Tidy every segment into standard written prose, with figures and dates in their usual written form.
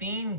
3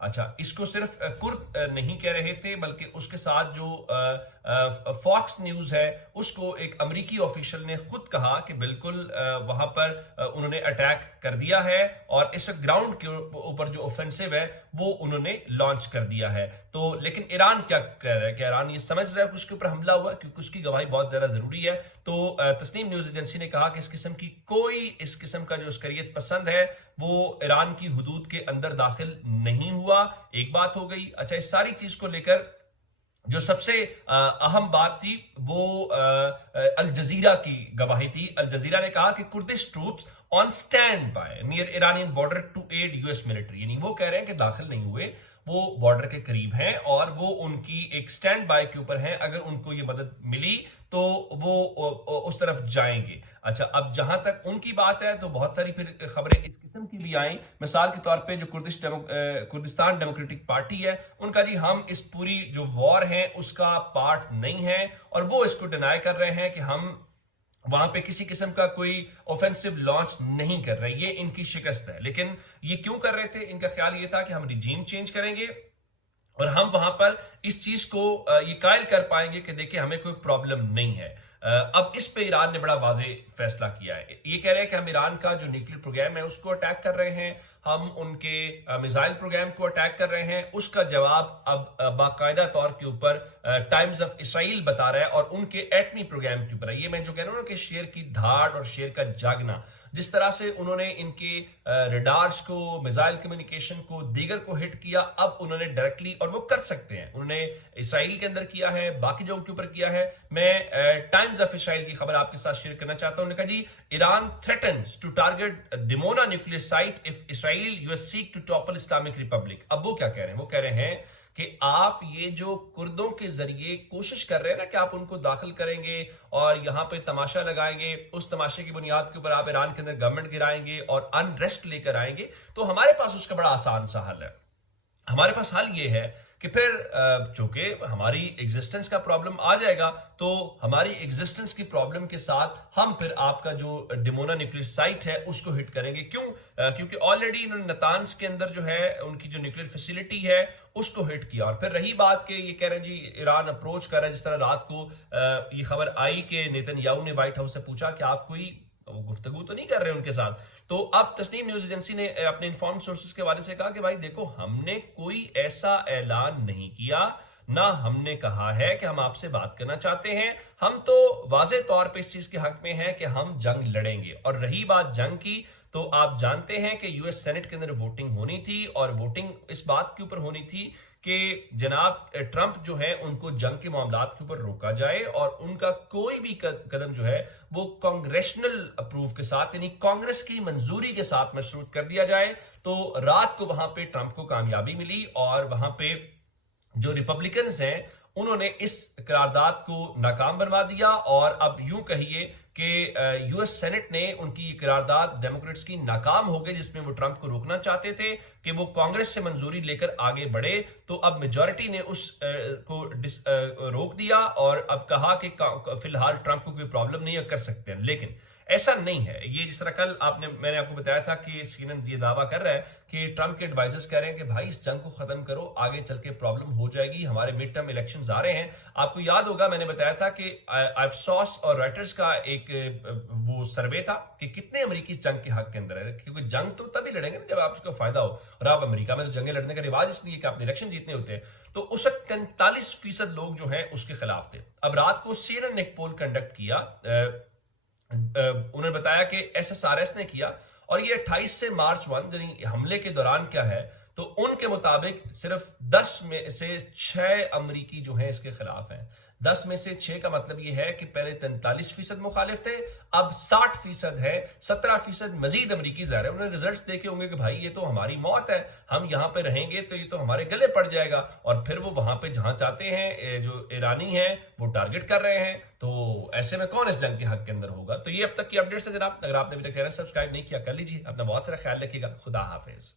اچھا اس کو صرف کرد نہیں کہہ رہے تھے بلکہ اس کے ساتھ جو فاکس نیوز ہے اس کو ایک امریکی آفیشل نے خود کہا کہ بالکل وہاں پر انہوں نے اٹیک کر دیا ہے اور اس گراؤنڈ کے اوپر جو اوفینسو ہے وہ انہوں نے لانچ کر دیا ہے. تو لیکن ایران کیا کہہ رہا ہے کہ ایران یہ سمجھ رہا ہے کہ اس کے اوپر حملہ ہوا کیونکہ اس کی گواہی بہت زیادہ ضروری ہے. تو تسنیم نیوز ایجنسی نے کہا کہ اس قسم کا جو عسکریت پسند ہے وہ ایران کی حدود کے اندر داخل نہیں ہوا. ایک بات ہو گئی. اچھا اس ساری چیز کو لے کر جو سب سے اہم بات تھی وہ الجزیرہ کی گواہی تھی. الجزیرہ نے کہا کہ Kurdish troops on standby near Iranian border to aid U S military, یعنی وہ کہہ رہے ہیں کہ داخل نہیں ہوئے, وہ بارڈر کے قریب ہیں اور وہ ان کی ایک سٹینڈ بائی کے اوپر ہیں, اگر ان کو یہ مدد ملی تو وہ اس طرف جائیں گے. اچھا اب جہاں تک ان کی بات ہے تو بہت ساری پھر خبریں اس قسم کی بھی آئیں. مثال کے طور پہ جو کردستان ڈیموکریٹک پارٹی ہے ان کا جی ہم اس پوری جو وار ہے اس کا پارٹ نہیں ہے اور وہ اس کو ڈینائی کر رہے ہیں کہ ہم وہاں پہ کسی قسم کا کوئی اوفینسو لانچ نہیں کر رہے, یہ ان کی شکست ہے. لیکن یہ کیوں کر رہے تھے؟ ان کا خیال یہ تھا کہ ہم ریجیم چینج کریں گے اور ہم وہاں پر اس چیز کو یہ قائل کر پائیں گے کہ دیکھیں ہمیں کوئی پرابلم نہیں ہے. اب اس پہ ایران نے بڑا واضح فیصلہ کیا ہے. یہ کہہ رہے ہیں کہ ہم ایران کا جو نیوکلیئر پروگرام ہے اس کو اٹیک کر رہے ہیں, ہم ان کے میزائل پروگرام کو اٹیک کر رہے ہیں. اس کا جواب اب باقاعدہ طور کے اوپر ٹائمز آف اسرائیل بتا رہا ہے اور ان کے ایٹمی پروگرام کے اوپر. یہ میں جو کہہ رہا ہوں کہ شیر کی دھاڑ اور شیر کا جاگنا, جس طرح سے انہوں نے ان کے ریڈارز کو, میزائل کمیونیکیشن کو, دیگر کو ہٹ کیا, اب انہوں نے ڈائریکٹلی, اور وہ کر سکتے ہیں, انہوں نے اسرائیل کے اندر کیا ہے, باقی جگہوں کے اوپر کیا ہے. میں ٹائمز آف اسرائیل کی خبر آپ کے ساتھ شیئر کرنا چاہتا ہوں. انہوں نے کہا جی Iran threatens to target Dimona nuclear site of Israel U S seek to topple Islamic republic. اب وہ کیا کہہ رہے ہیں؟ وہ کہہ رہے ہیں کہ آپ یہ جو کردوں کے ذریعے کوشش کر رہے ہیں نا کہ آپ ان کو داخل کریں گے اور یہاں پہ تماشا لگائیں گے, اس تماشے کی بنیاد کے اوپر آپ ایران کے اندر گورنمنٹ گرائیں گے اور انریسٹ لے کر آئیں گے, تو ہمارے پاس اس کا بڑا آسان سا حل ہے. ہمارے پاس حل یہ ہے کہ پھر چونکہ ہماری ایگزسٹنس کا پرابلم آ جائے گا تو ہماری ایگزسٹنس کی پرابلم کے ساتھ ہم پھر آپ کا جو ڈیمونا نیوکلیئر سائٹ ہے اس کو ہٹ کریں گے. کیوں؟ کیونکہ آلریڈی انہوں نے نتانز کے اندر جو ہے ان کی جو نیوکلیئر فیسلٹی ہے اس کو ہٹ کیا. اور پھر رہی بات کہ یہ کہہ رہے ہیں جی ایران اپروچ کر رہا ہے, جس طرح رات کو یہ خبر آئی کہ نیتن یاہو نے وائٹ ہاؤس سے پوچھا کہ آپ کوئی گفتگو تو نہیں کر رہے ان کے ساتھ. تو اب تسنیم نیوز ایجنسی نے اپنے انفارمڈ سورسز کے حوالے سے کہا کہ بھائی دیکھو ہم نے کوئی ایسا اعلان نہیں کیا, نہ ہم نے کہا ہے کہ ہم آپ سے بات کرنا چاہتے ہیں. ہم تو واضح طور پہ اس چیز کے حق میں ہیں کہ ہم جنگ لڑیں گے. اور رہی بات جنگ کی تو آپ جانتے ہیں کہ یو ایس سینٹ کے اندر ووٹنگ ہونی تھی اور ووٹنگ اس بات کے اوپر ہونی تھی کہ جناب ٹرمپ جو ہے ان کو جنگ کے معاملات کے اوپر روکا جائے اور ان کا کوئی بھی قدم جو ہے وہ کانگریشنل اپروو کے ساتھ, یعنی کانگریس کی منظوری کے ساتھ مشروط کر دیا جائے. تو رات کو وہاں پہ ٹرمپ کو کامیابی ملی اور وہاں پہ جو ریپبلکنز ہیں انہوں نے اس قرارداد کو ناکام بنوا دیا. اور اب یوں کہیے کہ یو ایس سینٹ نے ان کی قرارداد ڈیموکریٹس کی ناکام ہو گئی جس میں وہ ٹرمپ کو روکنا چاہتے تھے کہ وہ کانگریس سے منظوری لے کر آگے بڑھے. تو اب میجورٹی نے اس کو روک دیا اور اب کہا کہ فی الحال ٹرمپ کو کوئی پرابلم نہیں کر سکتے ہیں. لیکن ایسا نہیں ہے. یہ جس طرح کل میں نے آپ کو بتایا تھا کہ CNN یہ دعویٰ کر رہا ہے کہ ٹرمپ کے ایڈوائزرز کہہ رہے ہیں کہ بھائی اس جنگ کو ختم کرو, آگے چل کے پرابلم ہو جائے گی, ہمارے مڈ ٹرم الیکشنز آ رہے ہیں. آپ کو یاد ہوگا میں نے بتایا تھا کہ ایپسوس اور رائٹرز کا ایک وہ سروے تھا کہ کتنے امریکی اس جنگ کے حق کے اندر ہے, کیونکہ جنگ تو تبھی لڑیں گے نا جب آپ اس کو فائدہ ہو. اور آپ امریکہ میں تو جنگیں لڑنے کا رواج اس لیے کہ آپ نے الیکشن جیتنے ہوتے ہیں. تو اس وقت 43% لوگ جو ہیں اس کے خلاف تھے. اب رات کو CNN نے ایک پول کنڈکٹ کیا, انہوں نے بتایا کہ SSRS نے کیا اور یہ 28 سے مارچ 1 یعنی حملے کے دوران کیا ہے تو ان کے مطابق صرف 10 میں سے 6 امریکی جو ہیں اس کے خلاف ہیں. 10 میں سے 6 کا مطلب یہ ہے کہ پہلے 43% مخالف تھے, اب 60% ہے. 17% مزید امریکی ظاہر ہے انہوں نے ریزلٹس دیکھے ہوں گے کہ بھائی یہ تو ہماری موت ہے, ہم یہاں پہ رہیں گے تو یہ تو ہمارے گلے پڑ جائے گا. اور پھر وہ وہاں پہ جہاں چاہتے ہیں جو ایرانی ہیں وہ ٹارگٹ کر رہے ہیں. تو ایسے میں کون اس جنگ کے حق کے اندر ہوگا. تو یہ اب تک کی اپڈیٹس ہے جناب. اگر آپ نے ابھی تک چینل سبسکرائب نہیں کیا کر لیجیے. اپنا بہت سارا خیال رکھیے گا. خدا حافظ.